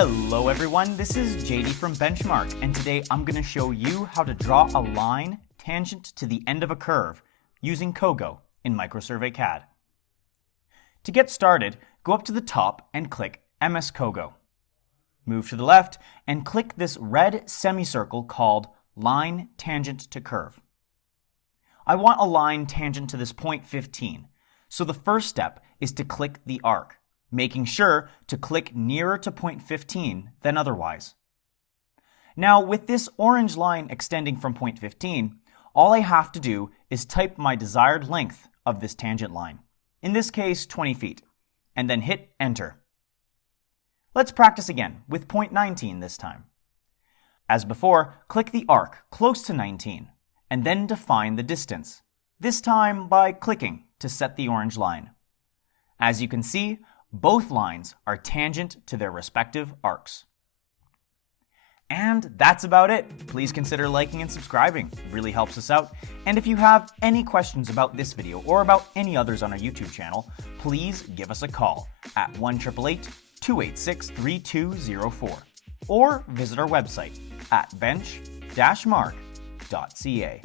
Hello everyone, this is JD from Benchmark, and today I'm going to show you how to draw a line tangent to the end of a curve using COGO in MicroSurvey CAD. To get started, go up to the top and click MSCOGO. Move to the left and click this red semicircle called Line Tangent to Curve. I want a line tangent to this point 15, so the first step is to click the arc, making sure to click nearer to point 15 than otherwise. Now, with this orange line extending from point 15, all I have to do is type my desired length of this tangent line, in this case 20 feet, and then hit enter. Let's practice again with point 19 this time. As before, click the arc close to 19, and then define the distance, this time by clicking to set the orange line. As you can see, both lines are tangent to their respective arcs. And that's about it. Please consider liking and subscribing. It really helps us out. And if you have any questions about this video or about any others on our YouTube channel, please give us a call at 1-888-286-3204 or visit our website at bench-mark.ca.